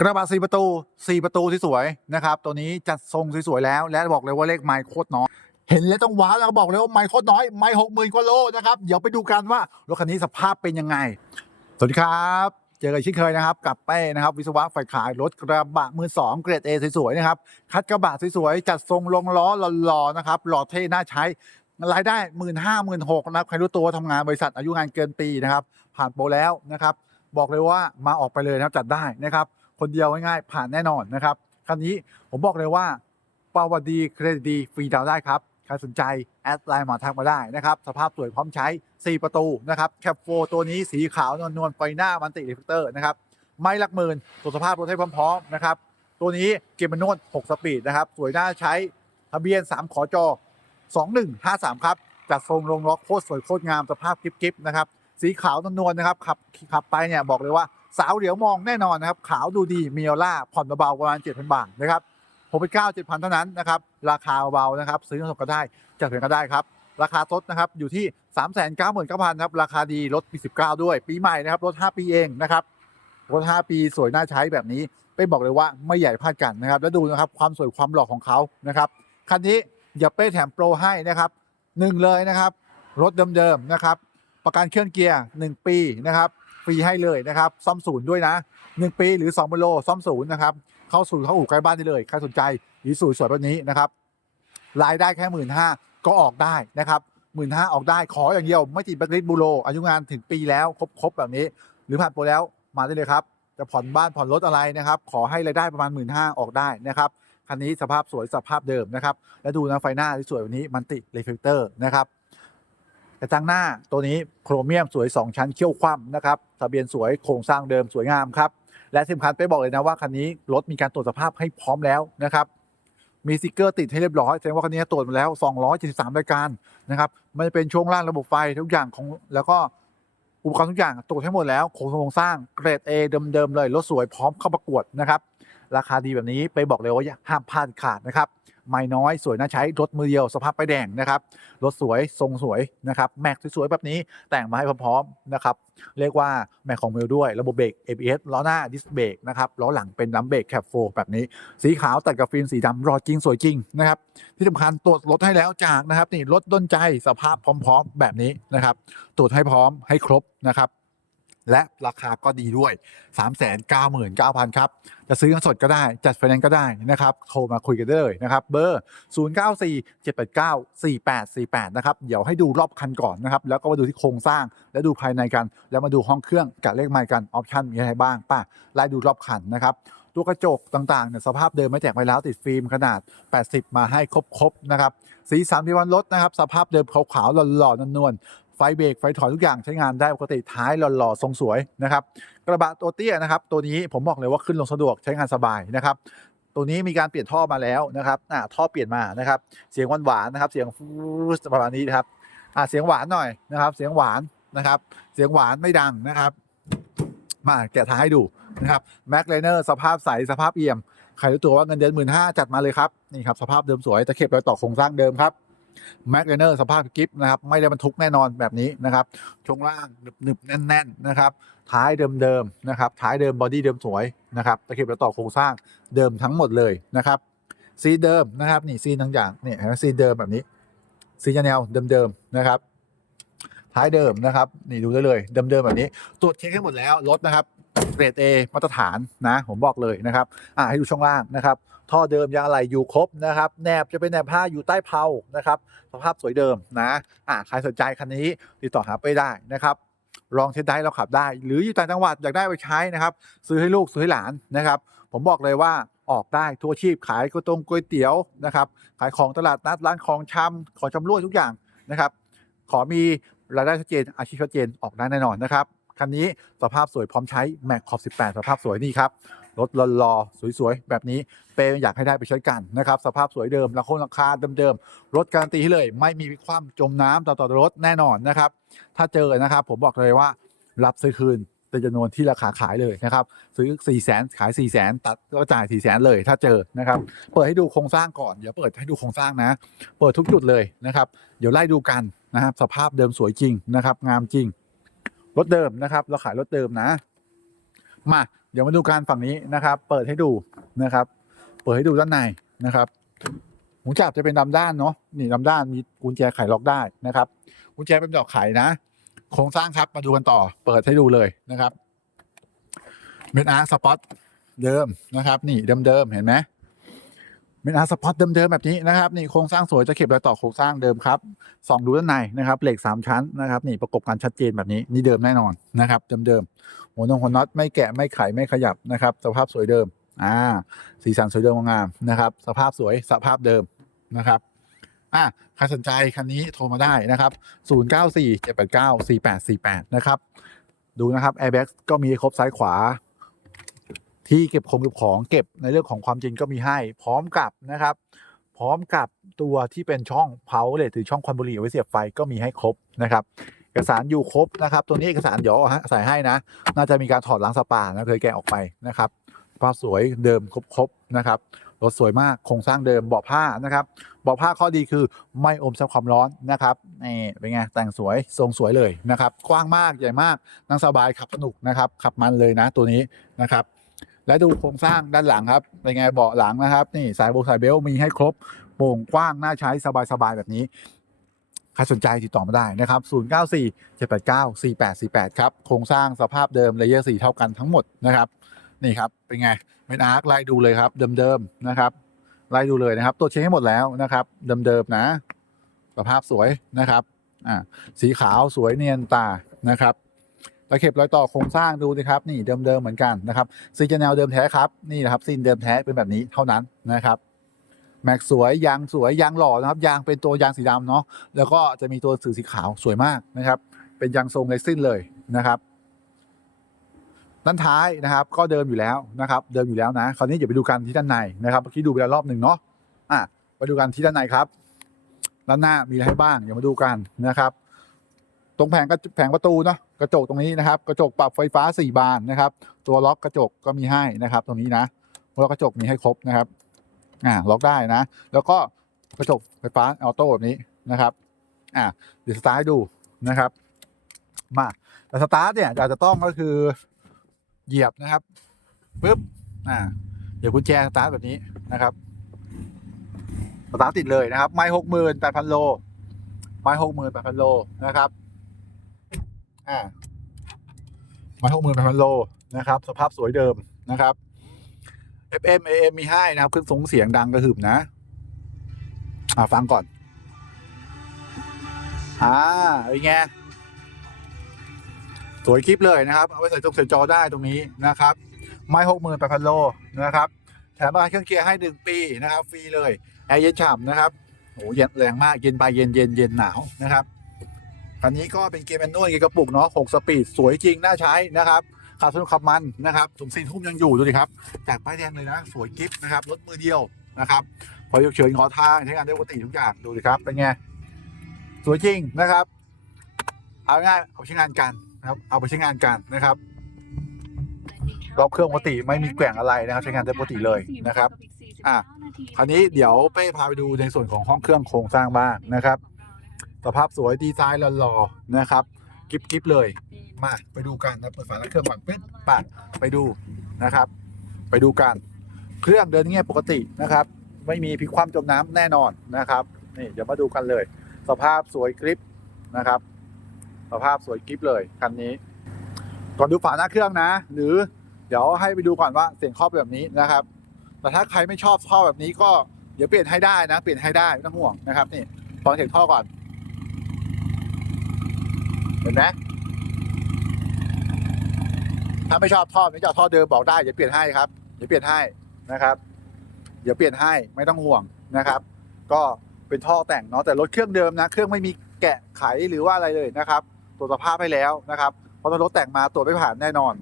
กระบะสี่ประตู4ประตูที่สวยนะครับ ตัวนี้จัดทรงสวยๆแล้ว และบอกเลยว่าเลขไมล์โคตรน้อย เห็นแล้วต้องว้าวแล้วบอกเลยว่าไมล์โคตรน้อย ไมล์หกหมื่นกว่าโลนะครับ เดี๋ยวไปดูกันว่ารถคันนี้สภาพเป็นยังไง สวัสดีครับเจอกันเช่นเคยนะครับกับเป้นะครับวิศวะฝ่ายขายรถกระบะมือสองเกรดเอสวยๆนะครับคัดกระบะสวยๆจัดทรงลงล้อหล่อๆนะครับหล่อเท่น่าใช้รายได้หมื่นห้าหมื่นหกนะครับใครรู้ตัวทำงานบริษัทอายุงานเกินปีนะครับผ่านโปรแล้วนะครับบอกเลยว่ามาออกไปเลยนะครับจัดได้นะครับ คนเดียวง่ายๆผ่านแน่นอนนะครับคันนี้ผมบอกเลยว่าประวัติดีเครดิตดีฟรีดาวได้ครับใครสนใจ แอดไลน์มาทักมาได้นะครับ สภาพสวยพร้อมใช้ 4 ประตูนะครับแคปโฟตัวนี้สีขาวนวลนวลๆไฟหน้ามันติรีเฟกเตอร์นะครับไม่ลักหมื่นตรวสภาพรถให้พร้อมๆนะครับตัวนี้เกมมันนวด6 สปีดนะครับ สวยน่าใช้ทะเบียน 3 ขอจอ 2153 ครับจัดทรงลงล็อกโคตรสวยโคตรงามสภาพกิ๊บๆนะครับสีขาวนวลๆนะครับขับขับไปเนี่ยบอกเลยว่า สาวเหลียวมองแน่นอนนะครับ ขาวดูดีมีออร่าผ่อนเบาๆประมาณ 7,000 บาทนะครับผมเป็นเก้าเจ็ดพันเท่านั้นนะครับ ราคาเบาๆนะครับ ซื้อสดก็ได้จัดเพ็นก็ได้ครับ ราคาทดนะครับอยู่ที่ 3 9 9 0 0 0ครับราคาดีรถปี 19 ด้วย ปีใหม่นะครับรถ5ปีเองนะครับรถ5ปีสวยน่าใช้แบบนี้ไปบอกเลยว่าไม่ใหญ่พลาดกันนะครับ แล้วดูนะครับความสวยความหล่อของเขานะครับคันนี้อย่าเป้แถมโปรให้นะครับหนึ่งเลยนะครับรถเดิมๆนะครับ ประกันเครื่องเกียร์ 1 ปีนะครับ ฟรีให้เลยนะครับ ซ่อมศูนย์ด้วยนะ 1 ปีหรือ2กิโลซ่อมศูนย์นะครับ เข้าศูนย์เข้าอู่ใกล้บ้านได้เลย ใครสนใจอีสูสวยแบบนี้นะครับ รายได้แค่หมื่นห้าก็ออกได้นะครับหมื่นห้าออกได้ขออย่างเดียว ไม่ติดบล็คลิตบูโรอายุงานถึงปีแล้วครบแบบนี้ หรือผ่านโปรแล้วมาได้เลยครับ จะผ่อนบ้านผ่อนรถอะไรนะครับ ขอให้รายได้ประมาณหมื่นห้าออกได้นะครับคันนี้สภาพสวยสภาพเดิมนะครับ และดูนะไฟหน้าที่สวยแบบนี้มันติรีเฟกเตอร์นะครับ ระจังหน้าตัวนี้โครเมียมสวย 2 ชั้นเขี้ยวคว่ำนะครับทะเบียนสวยโครงสร้างเดิมสวยงามครับ และสำคัญไปบอกเลยนะว่าคันนี้รถมีการตรวจสภาพให้พร้อมแล้วนะครับมีสติกเกอร์ติดให้เรียบร้อยแสดงว่าคันนี้ตรวจมาแล้ว 273 รายการนะครับไมันเป็นช่วงล่างระบบไฟทุกอย่างของแล้วก็อุปกรณ์ทุกอย่างตรวจให้หมดแล้วโครงสร้างเกรด A เดิมๆเลยรถสวยพร้อมเข้าประกวดนะครับราคาดีแบบนี้ไปบอกเลยว่าห้ามพลาดขาดนะครับ ไม่น้อยสวยน่าใช้รถมือเดียวสภาพไปแดงนะครับรถสวยทรงสวยนะครับแม็กสวยๆแบบนี้แต่งมาให้พร้อมๆนะครับเรียกว่าแม็กของมิลด้วยระบบเบรก ABS ล้อหน้าดิสเบรกนะครับล้อหลังเป็นลัมเบรกแคปโฟแบบนี้ สีขาวตัดกับฟิล์มสีดำรอจริงสวยจริงนะครับที่สำคัญตรวจรถให้แล้วจากนะครับนี่รถด้นใจสภาพพร้อม ๆ แบบนี้นะครับตรวจให้พร้อมให้ครบนะครับ และราคาก็ดีด้วย 399,000 ครับ จะซื้อเงินสดก็ได้ จัดไฟแนนซ์ก็ได้นะครับ โทรมาคุยกันได้เลยนะครับ เบอร์ 0947894848 นะครับ เดี๋ยวให้ดูรอบคันก่อนนะครับ แล้วก็มาดูที่โครงสร้าง และดูภายในกัน แล้วมาดูห้องเครื่องกับเลขไมล์กัน ออปชันมีอะไรบ้างป่ะ ไล่ดูรอบคันนะครับตัวกระจกต่างๆเนี่ยสภาพเดิมไม่แจกไปแล้วติดฟิล์มขนาด 80 มาให้ครบๆนะครับสีสันที่วันรถนะครับ สภาพเดิมขาวๆหล่อๆนวลๆ ไฟเบรกไฟถอยทุกอย่างใช้งานได้ปกติท้ายหล่อๆทรงสวยนะครับ กระบะตัวเตี้ยนะครับ ตัวนี้ผมบอกเลยว่าขึ้นลงสะดวกใช้งานสบายนะครับตัวนี้มีการเปลี่ยนท่อมาแล้วนะครับอ่าท่อเปลี่ยนมานะครับ เสียงหวานๆนะครับ เสียงฟูสประมาณนี้นะครับอ่าเสียงหวานหน่อยนะครับ เสียงหวานนะครับ เสียงหวานไม่ดังนะครับ มาแกะท้ายให้ดูนะครับแม็กไลเนอร์สภาพใสสภาพเอี่ยม ใครรู้ตัวว่าเงินเดือนหมื่นห้าจัดมาเลยครับ นี่ครับ สภาพเดิมสวยตะเข็บรอยต่อโครงสร้างเดิมครับ แม็กไลเนอร์สภาพกิฟนะครับ ไม่ได้บรรทุกแน่นอนแบบนี้นะครับช่วงล่างหนึบๆ แน่นๆนะครับ ท้ายเดิมๆนะครับ ท้ายเดิมบอดี้เดิมสวยนะครับตะเข็บรอยต่อโครงสร้างเดิมทั้งหมดเลยนะครับซีเดิมนะครับนี่ซีทั้งอย่างนี่เห็นไหมซีเดิมแบบนี้ซีแนวเดิมๆนะครับ ท้ายเดิมนะครับ นี่ดูได้เลยเดิมๆแบบนี้ตรวจเช็คให้หมดแล้วรถนะครับเกรด A มาตรฐานนะ ผมบอกเลยนะครับ อ่าให้ดูช่องล่างนะครับ ท่อเดิมยางอะไหล่อยู่ครบนะครับแนบจะเป็นแนบผ้าอยู่ใต้เพลานะครับสภาพสวยเดิมนะอ่าใครสนใจคันนี้ติดต่อหาไปได้นะครับลองเทสได้เราขับได้ หรืออยู่ต่างจังหวัดอยากได้ไปใช้นะครับ ซื้อให้ลูกซื้อให้หลานนะครับ ผมบอกเลยว่าออกได้ทั่วอาชีพขายก๋วยตงก๋วยเตี๋ยวนะครับ ขายของตลาดนัดร้านของชำของชำร่วยทุกอย่างนะครับ ขอมีรายได้ชัดเจนอาชีพชัดเจนออกได้แน่นอนนะครับคันนี้สภาพสวยพร้อมใช้แม็กขอบ 18 สภาพสวยนี่ครับ รถรอๆสวยๆ แบบนี้เปย์อยากให้ได้ไปใช้กันนะครับ สภาพสวยเดิมราคาราคาเดิมๆ รถการันตีให้เลย ไม่มีคว่ำจมน้ำต่อต่อรถแน่นอนนะครับ ถ้าเจอนะครับ ผมบอกเลยว่ารับซื้อคืนเป็นจำนวนที่ราคาขายเลยนะครับ ซื้อ 4 0 0 0 0 0ขาย 4 0 0 0 0 0ตัดก็จ่าย 4 0 0 0 0 0เลยถ้าเจอนะครับ เปิดให้ดูโครงสร้างก่อนเดี๋ยวเปิดให้ดูโครงสร้างนะ เปิดทุกจุดเลยนะครับ เดี๋ยวไล่ดูกันนะครับ สภาพเดิมสวยจริงนะครับ งามจริง รถเดิมนะครับ เราขายรถเดิมนะ มา เดี๋ยวมาดูการฝั่งนี้นะครับ เปิดให้ดูนะครับ เปิดให้ดูด้านในนะครับหูจับจะเป็นดำด้านเนาะนี่ดำด้านมีกุญแจไขล็อกได้นะครับกุญแจเป็นดอกไขนะโครงสร้างครับมาดูกันต่อ เปิดให้ดูเลยนะครับเมนอาร์สปอตเดิมนะครับ นี่เดิมเดิมเห็นไหม เมนอาร์สปอตเดิมๆแบบนี้นะครับนี่โครงสร้างสวยจะเก็บรอยต่อโครงสร้างเดิมครับสองดูด้านในนะครับเหล็กสามชั้นนะครับนี่ประกบกันชัดเจนแบบนี้นี่เดิมแน่นอนนะครับเดิมๆหัวนงหัวน็อตไม่แกะไม่ไขไม่ขยับนะครับสภาพสวยเดิมอ่าสีสันสวยเดิมงามนะครับสภาพสวยสภาพเดิมนะครับอ่าใครสนใจคันนี้โทรมาได้นะครับ 094 789 4848 นะครับ ดูนะครับ Airbag ก็มีครบซ้ายขวา ที่เก็บของเก็บของเก็บในเรื่องของความจริงก็มีให้ พร้อมกับนะครับ พร้อมกับตัวที่เป็นช่องเผาเลทหรือช่องควันบุหรี่ไว้เสียบไฟก็มีให้ครบนะครับเอกสารอยู่ครบนะครับ ตัวนี้เอกสารเดี๋ยวเอาใส่ให้นะ น่าจะมีการถอดล้างสปานะเคยแกะออกไปนะครับภาพสวยเดิมครบๆนะครับรถสวยมากโครงสร้างเดิมเบาะผ้านะครับเบาะผ้าข้อดีคือไม่อมซับความร้อนนะครับนี่เป็นไงแต่งสวยทรงสวยเลยนะครับ กว้างมากใหญ่มากนั่งสบายขับสนุกนะครับ ขับมันเลยนะตัวนี้นะครับ และดูโครงสร้างด้านหลังครับเป็นไงเบาะหลังนะครับ นี่สายโบสายเบลมีให้ครบโปร่งกว้างน่าใช้สบายๆแบบนี้ใครสนใจติดต่อมาได้นะครับ 094 789 4848 ครับ โครงสร้างสภาพเดิมเลเยอร์สีเท่ากันทั้งหมดนะครับ นี่ครับ เป็นไง เป็นอาร์คไล่ดูเลยครับ เดิมๆนะครับ ไล่ดูเลยนะครับ ตัวเช็คให้หมดแล้วนะครับ เดิมๆนะ สภาพสวยนะครับ อ่า สีขาวสวยเนียนตานะครับ ตะเข็บรอยต่อโครงสร้างดูสิครับนี่เดิมๆเหมือนกันนะครับซีเจแนลเดิมแท้ครับนี่นะครับซีนเดิมแท้เป็นแบบนี้เท่านั้นนะครับแม็กสวยยางสวยยางหล่อนะครับยางเป็นตัวยางสีดำเนาะแล้วก็จะมีตัวสื่อสีขาวสวยมากนะครับ เป็นยางทรงเลซินเลยนะครับด้านท้ายนะครับก็เดิมอยู่แล้วนะครับ เดิมอยู่แล้วนะคราวนี้เดี๋ยวไปดูกันที่ด้านในนะครับเมื่อกี้ดูไปแล้วรอบหนึ่งเนาะอะไปดูกันที่ด้านในครับด้านหน้ามีอะไรบ้างเดี๋ยวมาดูกันนะครับ ตรงแผงกระแผงประตูเนาะกระจกตรงนี้นะครับ กระจกปรับไฟฟ้าสี่บานนะครับ ตัวล็อกกระจกก็มีให้นะครับ ตรงนี้นะล็อกกระจกมีให้ครบนะครับอ่าล็อกได้นะ แล้วก็กระจกไฟฟ้าออโต้แบบนี้นะครับอ่าเดี๋ยวสตาร์ทดูนะครับ มาแต่สตาร์ทเนี่ยอาจจะต้องก็คือเหยียบนะครับปึ๊บอ่าเดี๋ยวกุญแจสตาร์ทแบบนี้นะครับสตาร์ทติดเลยนะครับ ไม่หกหมื่นแปดพันโล ไม่หกหมื่นแปดพันโลนะครับ อ่าไม่หกหมื่นแปดพันโลนะครับ สภาพสวยเดิมนะครับ FM AM มีให้นะครับขึ้นสูงเสียงดังกระหึ่มนะ อ่าฟังก่อน อ่าเป็นไงสวยคลิปเลยนะครับ เอาไปใส่จงใส่จอได้ตรงนี้นะครับ ไม่หกหมื่นแปดพันโลนะครับ แถมประกันเครื่องเกียร์ให้หนึ่งปีนะครับ ฟรีเลย แอร์เย็นฉ่ำนะครับโอ้เย็นแรงมาก เย็นไปเย็นเย็นเย็นหนาวนะครับ คันนี้ก็เป็นเกียร์แมนนวลเกียร์กระปุกเนาะหกสปีดสวยจริงน่าใช้นะครับขับสนุกขับมันนะครับถุงซีนทุ่มยังอยู่ดูดิครับจากป้ายแดงเลยนะ สวยกิฟต์นะครับรถมือเดียวนะครับพอฉุกเฉินขอทางใช้งานได้ปกติทุกอย่างดูดิครับเป็นไงสวยจริงนะครับ เอาง่ายเอาใช้งานกันนะครับ เอาไปใช้งานกันนะครับรอบเครื่องปกติไม่มีแกว่งอะไรนะครับ ใช้งานได้ปกติเลยนะครับอะคราวนี้เดี๋ยวเป้พาไปดูในส่วนของห้องเครื่องโครงสร้างบ้างนะครับ สภาพสวยดีไซน์หล่อๆนะครับกิฟกิฟเลย มาไปดูกันนะเปิดฝาแล้วเครื่องก่อนปึ๊บปะไปดูนะครับ ไปดูกัน เครื่องเดินเงียบปกตินะครับ ไม่มีพลิกคว่ำจมน้ำแน่นอนนะครับ นี่เดี๋ยวมาดูกันเลย สภาพสวยกริปนะครับ สภาพสวยกริปเลยคันนี้ ก่อนดูฝาหน้าเครื่องนะ หรือเดี๋ยวให้ไปดูก่อนว่าเสียงครอบแบบนี้นะครับ แต่ถ้าใครไม่ชอบท่อแบบนี้ก็เดี๋ยวเปลี่ยนให้ได้นะ เปลี่ยนให้ได้ไม่ต้องห่วงนะครับนี่ฟังเสียงท่อก่อน เห็นไหมถ้าไม่ชอบท่อไม่จะเอาท่อเดิมบอกได้เดี๋ยวเปลี่ยนให้ครับเดี๋ยวเปลี่ยนให้นะครับ เดี๋ยวเปลี่ยนให้ไม่ต้องห่วงนะครับ ก็เป็นท่อแต่งเนาะแต่รถเครื่องเดิมนะ เครื่องไม่มีแกะไขหรือว่าอะไรเลยนะครับตรวจสภาพให้แล้วนะครับเพราะถ้ารถแต่งมาตรวจไม่ผ่านแน่นอน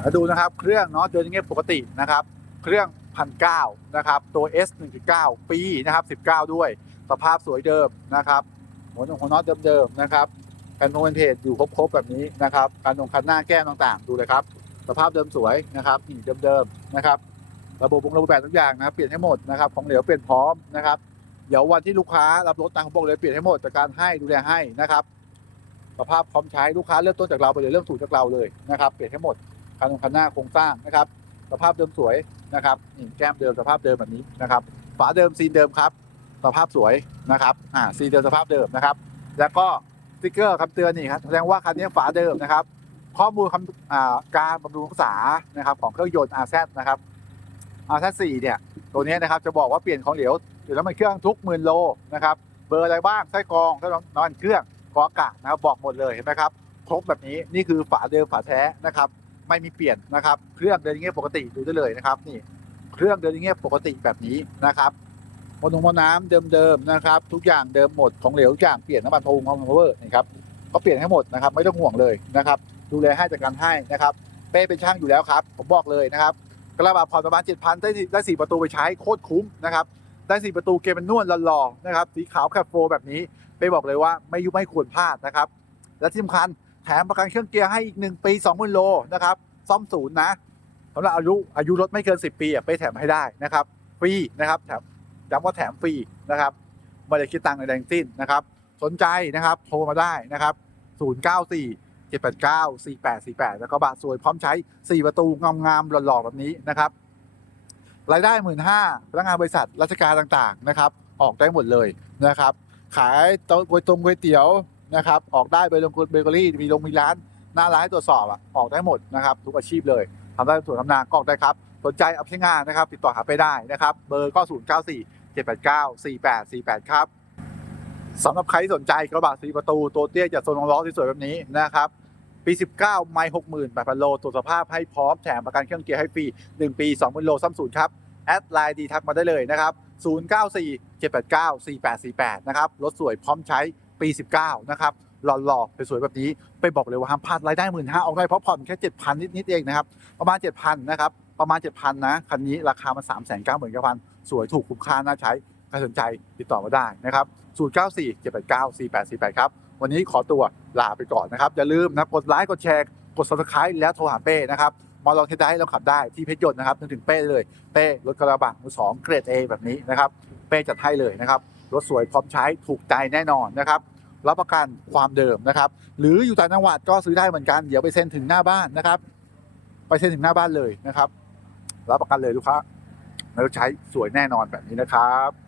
แล้วดูนะครับ เครื่องเนาะเดินอย่างเงี้ยปกตินะครับ เครื่องพันเก้านะครับ ตัว S 1.9 ปีนะครับ 19 ด้วย สภาพสวยเดิมนะครับ หัวหนงหัวน็อตเดิมๆนะครับ กันโนเวนเพจอยู่ครบๆแบบนี้นะครับการนงคันหน้าแก้มต่างๆ ดูเลยครับ สภาพเดิมสวยนะครับนี่เดิมๆนะครับ ระบบวงระบบแบบทุกอย่างนะเปลี่ยนให้หมดนะครับของเหลวเปลี่ยนพร้อมนะครับเดี๋ยววันที่ลูกค้ารับรถตามของบอกเลยเปลี่ยนให้หมดจากการให้ดูแลให้นะครับสภาพพร้อมใช้ลูกค้าเริ่มต้นจากเราไปเลยเริ่มถูกจากเราเลยนะครับ เปลี่ยนให้หมดคันคันหน้าโครงสร้างนะครับ สภาพเดิมสวยนะครับนี่แก้มเดิมสภาพเดิมแบบนี้นะครับฝาเดิมซีนเดิมครับ สภาพสวยนะครับอ่าซีนเดิมสภาพเดิมนะครับ แล้วก็ สติ๊กเกอร์คำเตือนนี่ครับแสดงว่าคันนี้ฝาเดิมนะครับ ข้อมูลคำการบำรุงรักษานะครับของเครื่องยนต์ RZ นะครับ RZ4 เนี่ยตัวนี้นะครับจะบอกว่าเปลี่ยนของเหลวหรือน้ำมันเครื่องทุกหมื่นโลนะครับเบอร์อะไรบ้างไส้กรองไส้น้ำมันเครื่องกออากาศนะครับบอกหมดเลยเห็นไหมครับครบแบบนี้นี่คือฝาเดิมฝาแท้นะครับไม่มีเปลี่ยนนะครับ เครื่องเดินอย่างเงี้ยปกติดูได้เลยนะครับนี่เครื่องเดินอย่างเงี้ยปกติแบบนี้นะครับ มนุมน้ำเดิมๆนะครับ ทุกอย่างเดิมหมดของเหลวทุกอย่างเปลี่ยนน้ำมันพะวงของพาวเวอร์นี่ครับเขาเปลี่ยนให้หมดนะครับ ไม่ต้องห่วงเลยนะครับดูแลให้จัดการให้นะครับเป้เป็นช่างอยู่แล้วครับ ผมบอกเลยนะครับกระบะผ่อนประมาณเจ็ดพันได้ได้สี่ประตูไปใช้โคตรคุ้มนะครับได้สี่ประตูเกมเป็นนวดหล่อๆนะครับสีขาวแคปโฟแบบนี้เป้บอกเลยว่าไม่ยุไม่ควรพลาดนะครับ และที่สำคัญแถมประกันเครื่องเกียร์ให้อีกหนึ่งปีสองหมื่นโลนะครับซ่อมศูนย์นะสำหรับอายุอายุรถไม่เกิน 10 ปีเป้แถมให้ได้นะครับฟรีนะครับแถม ย้ำว่าแถมฟรีนะครับไม่ได้คิดตังค์ในแดงสิ้นนะครับ สนใจนะครับโทรมาได้นะครับ 094 789 4848 แล้วก็บาทสวยพร้อมใช้ 4 ประตูงามๆหล่อๆแบบนี้นะครับรายได้หมื่นห้าพนักงานบริษัทราชการต่างๆนะครับ ออกได้หมดเลยนะครับ ขายต๊ะก๋วยตงก๋วยเตี๋ยวนะครับ ออกได้เบเกอรี่เบเกอรี่มีโรงมีร้าน หน้าร้านให้ตรวจสอบอะออกได้หมดนะครับ ทุกอาชีพเลยทำได้ส่วนทำนาก็ออกได้ครับ สนใจเอาใช้งานนะครับ ติดต่อหาไปได้นะครับ เบอร์ก็ 0 9 4 7 8 9 4 8 4 8 ครับสำหรับใครที่สนใจกระบะสีประตูตัวเตี้ยจากโซนล้อที่สวยแบบนี้นะครับปี 19 ไมล์60,000 8,000โลตรวจสภาพให้พร้อมแถมประกันเครื่องเกียร์ให้ฟรี 1 ปี 20,000โลซ้ำศูนย์ครับ แอดไลน์ดีทักมาได้เลยนะครับ 094 789 4848 นะครับ รถสวยพร้อมใช้ปี 19 นะครับ หล่อๆสวยๆแบบนี้ ไปบอกเลยว่าห้ามพลาดรายได้หมื่นห้าออกได้เพราะผ่อนแค่ 7,000 นิดๆเองนะครับ ประมาณ 7,000 นะครับ ประมาณ 7,000 นะ คันนี้ราคามัน 3 9 9 0 0 0 สวยถูกคุ้มค่าน่าใช้ใครสนใจติดต่อมาได้นะครับ094 789 4848 ครับ วันนี้ขอตัวลาไปก่อนนะครับ อย่าลืมนะกดไลค์กดแชร์ กด subscribe แล้วโทรหาเป้นะครับมาลองเทสได้เราขับได้ที่เพชรยนต์นะครับนึกถึงเป้เลย เป้รถกระบะมือสองเกรด A แบบนี้นะครับ เป้จัดให้เลยนะครับ รถสวยพร้อมใช้ถูกใจแน่นอนนะครับรับประกันความเดิมนะครับ หรืออยู่ต่างจังหวัดก็ซื้อได้เหมือนกัน เดี๋ยวไปเซ็นถึงหน้าบ้านนะครับ ไปเซ็นถึงหน้าบ้านเลยนะครับ รับประกันเลยลูกค้า แล้วใช้สวยแน่นอนแบบนี้นะครับ